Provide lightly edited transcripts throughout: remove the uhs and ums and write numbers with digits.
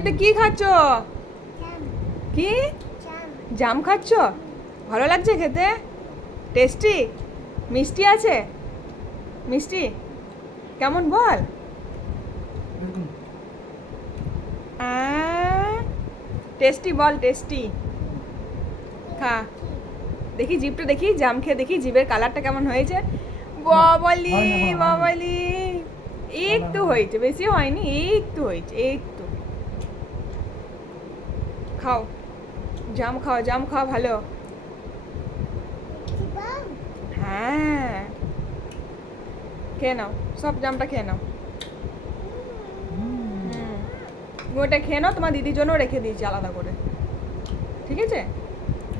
এটা কি খাচ্ছ? কি জাম খাচ্ছ? ভালো লাগছে খেতে? টেস্টি? মিষ্টি আছে? মিষ্টি কেমন বল? টেস্টি বল, টেস্টি। খা, দেখি জিভটা দেখি, জাম খেয়ে দেখি জিভের কালারটা কেমন হয়েছে। বাবালি বাবালি, একটু হয়েছে, বেশি হয়নি, একটু হয়েছে, একটু। খাও, জাম খাও, জাম খাও, ভালো। হ্যাঁ, খেয়ে নাও, সব জামটা খেয়ে নাও। তুমি ওটা খেয়ে নাও, তোমার দিদির জন্য রেখে দিয়েছি আলাদা করে, ঠিক আছে?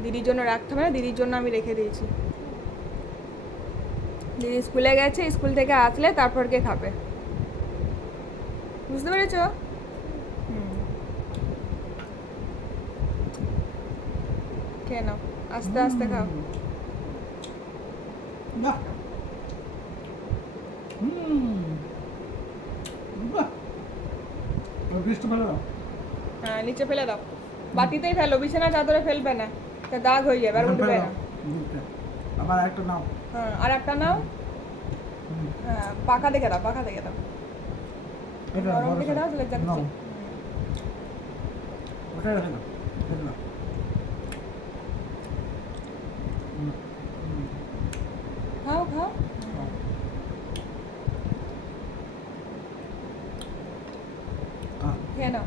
দিদির জন্য রাখতে হবে না, দিদির জন্য আমি রেখে দিয়েছি। দিদি স্কুলে গেছে, স্কুল থেকে আসলে তারপর কে খাবে, বুঝতে পেরেছো? খেয়ে নাও, আস্তে আস্তে খাও। হ্যাঁ, নিচে ফেলে দাও, বাটিতেই ফেলো, বিছানা চাদরে ফেলবে না, তা দাগ হয়ে যাবে আর উঠবে না। আবার একটা নাও। হ্যাঁ, আর একটা নাও। হ্যাঁ, পাকা দেখে দাও, পাকা দেখে দাও, নরম দেখে দাও, তাহলে যাচ্ছে। ওটা রেখে দাও, রেখে দাও। খাও খাও। খেয়ে নাও।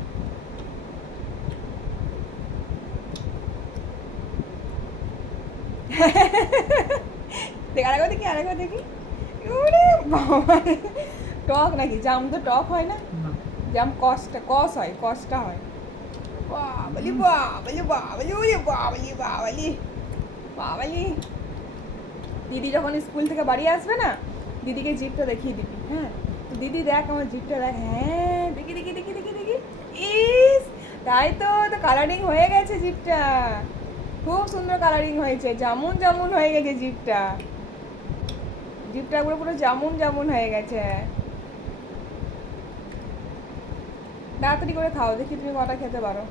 দেখ, আরেকবার দেখি, আরেকবার দেখি। ওরে বাবা, টক নাকি? জাম তো টক হয় না, জাম কস হয়, কসটা হয়। বাবালি বাবালি বাবালি, ওরে বাবালি বাবালি বাবালি। দিদি যখন স্কুল থেকে বাড়ি আসবে না, দিদিকে জিপটা দেখিয়ে দিবি, হ্যাঁ? তো দিদি দেখ আমার জিপটা দেখ, হ্যাঁ দেখি দেখি দেখি দেখি দেখি। ইস, তাই তো, তো কালারিং হয়ে গেছে জিপটা, খুব সুন্দর কালারিং হয়েছে, জামুন জামুন হয়ে গেছে জিপটা, জিপটা পুরো পুরো জামুন জামুন হয়ে গেছে। তাড়াতাড়ি করে খাও, দেখি তুমি কটা খেতে পারো।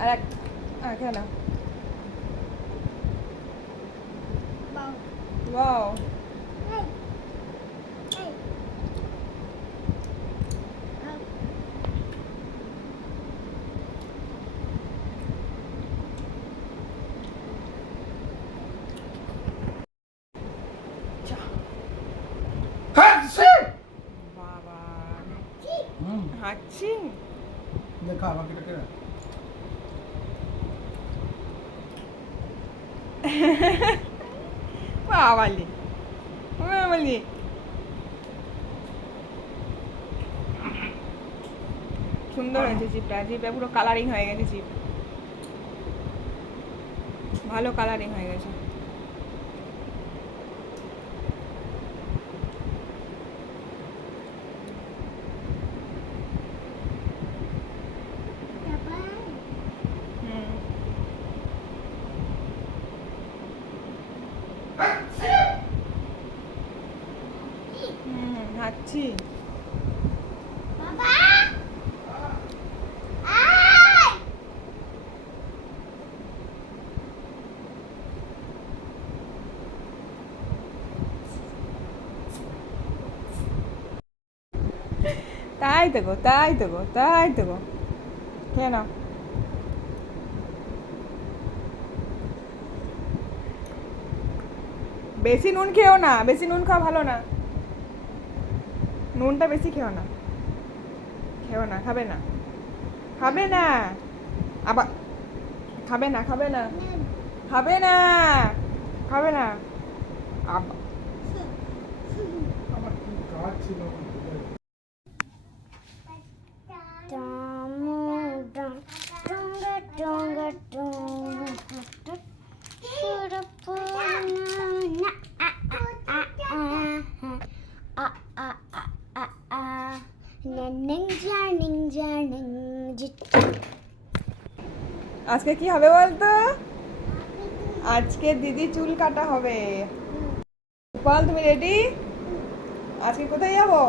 আর এক, খেয়ে নাও। ওয়াও, বাবা হাঁচি। দেখা আমাকে রেখে দাও। বাবালি বাবালি, সুন্দর হয়েছে জিপটা, জিপটা পুরো কালারিং হয়ে গেছে, জিপ ভালো কালারিং হয়ে গেছে। হাঁচি। তাই তো গো, তাই তো গো, তাই তো গো, খেয়ে নাও। বেশি নুন খেও না, বেশি নুন খাওয়া ভালো না, নুনটা বেশি খেও না, খেও না, খাবে না, খাবে না, আবার খাবে না, খাবে না, খাবে না, খাবে না আবার। আমার কি কাজ ছিল? আজকে কি হবে বলতো? আজকে দিদি চুল কাটা হবে। বল, তুমি রেডি? আজকে কোথায় যাবো?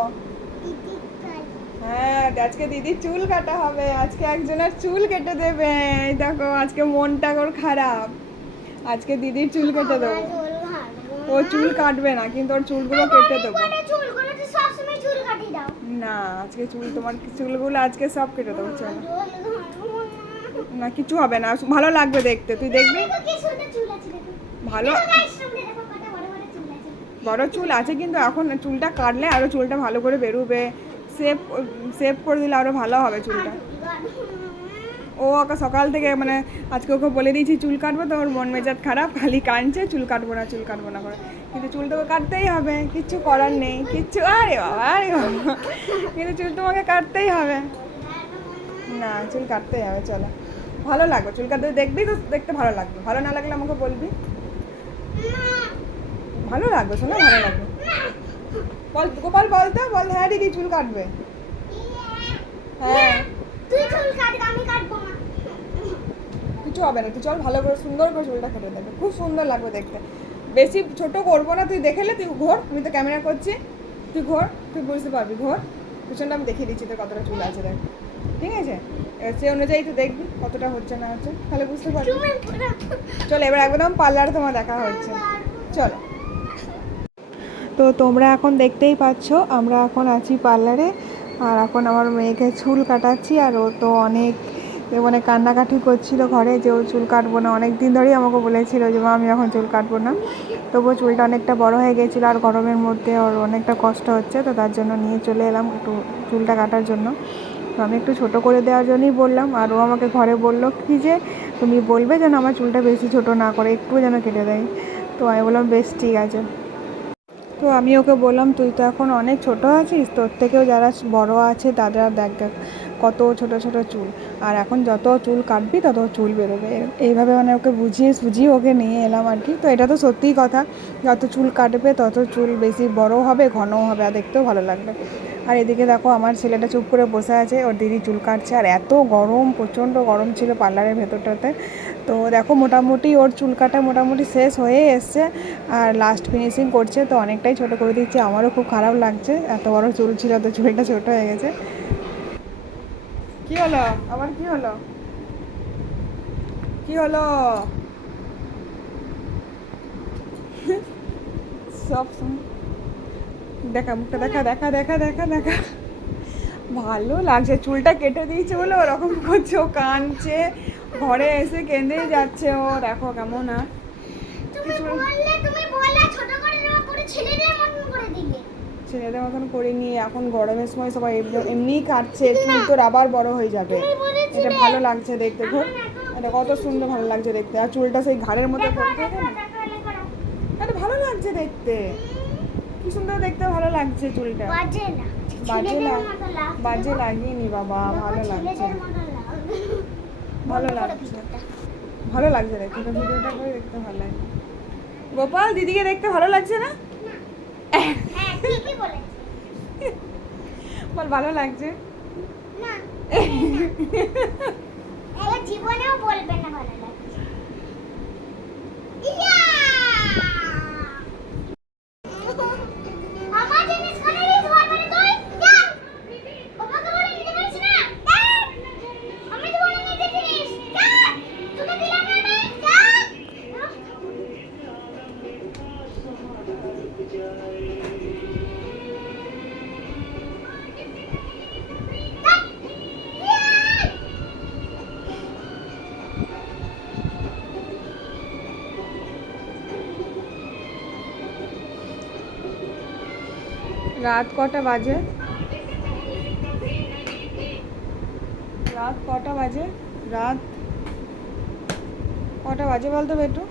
হ্যাঁ আজকে দিদির চুল কাটা হবে, আজকে একজনের চুল কেটে দেবে। এই দেখো আজকে মনটা ওর খারাপ, আজকে দিদির চুল কেটে দেবো। ও চুল কাটবে না কিন্তু ওর চুলগুলো কেটে দেবো। না আজকে চুল, তোমার চুলগুলো আজকে সব কেটে দেবো। চলো না কিছু হবে না, ভালো লাগবে দেখতে, তুই দেখবি। ভালো বড় চুল আছে কিন্তু এখন চুলটা কাটলে আরো চুলটা ভালো করে বেরোবে, সেভ সেভ করে দিলে আরো ভালো হবে চুলটা। ও ওকে সকাল থেকে মানে আজকে ওকে বলে দিয়েছি চুল কাটবো, তো ওর মন মেজাজ খারাপ, খালি কাঁদছে চুল কাটবো না চুল কাটবো না করে। কিন্তু চুল তোকে কাটতেই হবে, কিচ্ছু করার নেই, কিচ্ছু আরে বাবা আরে বাবা, কিন্তু চুল তোমাকে কাটতেই হবে। না চুল কাটতেই হবে, চলো ভালো লাগবে চুল কাটতে, দেখবি তো দেখতে ভালো লাগবে, ভালো না লাগলে আমাকে বলবি। ভালো লাগবে শোনো, ভালো লাগবে। বল গোপাল বল তো, বল হ্যাঁ দিদি চুল কাটবে। হ্যাঁ তুই চুল কাট, আমি কাটবো না। কিছু হবে না, তুই চল ভালো করে সুন্দর করে চুলটা কেটে দেবে, খুব সুন্দর লাগবে দেখতে। বেশি ছোট করবো না, তুই দেখে নে, তুই ঘোর, আমি তো ক্যামেরা করছি, তুই ঘোর, তুই বুঝতে পারবি, ঘোর পিছনটা আমি দেখিয়ে দিচ্ছি তোর কতটা চুল আছে দেখ, ঠিক আছে। এবার সে অনুযায়ী তুই দেখবি কতটা হচ্ছে না হচ্ছে, তাহলে বুঝতে পারবি। চলো এবার একদম পার্লারে তোমার দেখা হচ্ছে, চলো। তো তোমরা এখন দেখতেই পাচ্ছ আমরা এখন আছি পার্লারে, আর এখন আমার মেয়েকে চুল কাটাচ্ছি। আর ও তো অনেক মানে কান্নাকাটি করছিল ঘরে যে ও চুল কাটবো না, অনেক দিন ধরেই আমাকে বলেছিল যে মা আমি এখন চুল কাটবো না। তবুও চুলটা অনেকটা বড় হয়ে গেছিলো আর গরমের মধ্যে ওর অনেকটা কষ্ট হচ্ছে, তো তার জন্য নিয়ে চলে এলাম একটু চুলটা কাটার জন্য। তো আমি একটু ছোটো করে দেওয়ার জন্যই বললাম, আর ও আমাকে ঘরে বললো কি যে তুমি বলবে যেন আমার চুলটা বেশি ছোটো না করে, একটু যেন কেটে দেয়। তো আমি বললাম বেশ ঠিক আছে। তো আমি ওকে বললাম তুই তো এখন অনেক ছোট আছিস, তোর থেকেও যারা বড় আছে তারা দেখ দেখ কত ছোট ছোট চুল, আর এখন যত চুল কাটবি তত চুল বেরোবে। এইভাবে মানে ওকে বুঝিয়ে সুঝিয়ে ওকে নিয়ে এলাম আর কি। তো এটা তো সত্যিই কথা, যত চুল কাটবে তত চুল বেশি বড় হবে, ঘনও হবে, আর দেখতেও ভালো লাগবে। আর এদিকে দেখো আমার ছেলেটা চুপ করে বসে আছে, ওর দিদি চুল কাটছে, আর এত গরম, প্রচণ্ড গরম ছিল পার্লারের ভেতরটাতে। তো দেখো মোটামুটি ওর চুল কাটা মোটামুটি শেষ হয়ে এসছে, আর লাস্ট ফিনিশিং করছে, তো অনেকটাই ছোটো করে দিচ্ছে। আমারও খুব খারাপ লাগছে, এত বড় চুল ছিল তো চুলটা ছোটো হয়ে গেছে। কি হলো আবার, কি হলো, কি হলো সব দেখা মুখটা, দেখা দেখা দেখা দেখা দেখা, ভালো লাগছে। চুলটা কেটে দিয়েছে বলে ওরকম করছে, ও কাঁদছে, ঘরে এসে কেঁদেই যাচ্ছে ও, দেখো কেমন। আর তুমি বললে ছোট করে দেওয়া, করে ছেলেদের মতন করে দিলে। ছেলেদের মতন করে নিয়ে এখন গরমের সময় সবাই এমনিই কাটছে, চুল তোর আবার বড় হয়ে যাবে। এটা ভালো লাগছে দেখতে, খুব এটা কত সুন্দর ভালো লাগছে দেখতে। আর চুলটা সেই ঘাড়ের মধ্যে পড়ে থাকে না, এটা ভালো লাগছে দেখতে, কি সুন্দর দেখতে, ভালো লাগছে চুলটা। বাজে না, বাজে লাগেনি বাবা, ভালো লাগছে, ভালো লাগছে, ভালো লাগছে দেখতে। তো ভিডিওটা করে দেখতে ভালো লাগছে। গোপাল দিদিকে দেখতে ভালো লাগছে না? হ্যাঁ ঠিকই বলেছিস। বল ভালো লাগছে না এবার জীবনেও বলবে না ভালো লাগছে। ইয়া আমার জিনিস কোনে নিয়ে ধর মানে তুই যা বাবাকে বলে নিতে পারিস না। আমি তো বলে নিতে জিনিস যা, তোকে দিলাম না আমি যা। রাত কটা বাজে, রাত কটা বাজে, রাত কটা বাজে বলতো বেটু?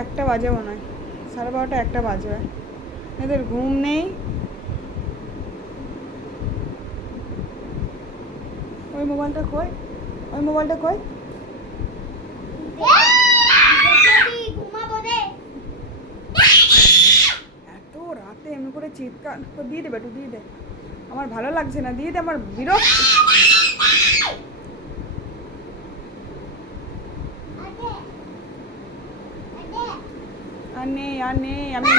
1টা বাজে মনে হয়, 12:30 1টা বাজবে। এদের ঘুম নেই। ওই মোবাইলটা কই, ওই মোবাইলটা কই? ঘুমাবো রে। এত রাতে এমনি করে চিৎকার, তো দিয়ে দে বেটু দিয়ে দে, আমার ভালো লাগছে না, দিয়ে দে, আমার বিরক্ত। আর নেই আর নেই, আমি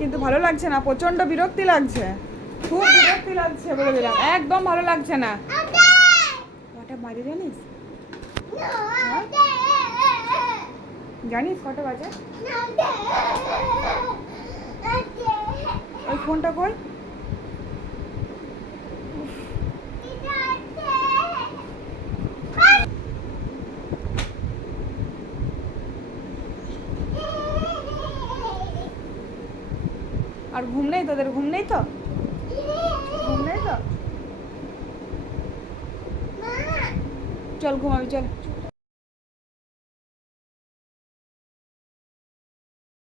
কিন্তু ভালো লাগছে না, প্রচন্ড বিরক্তি লাগছে, খুব বিরক্তি লাগছে বলে দিলাম, একদম ভালো লাগছে না। কটা বাজে জানিস? জানিস কটা বাজে? ওই ফোনটা কই? আর ঘুম নেই তোদের? ঘুম নেই তো? ঘুম নেই তো? চল ঘুমাবি চল।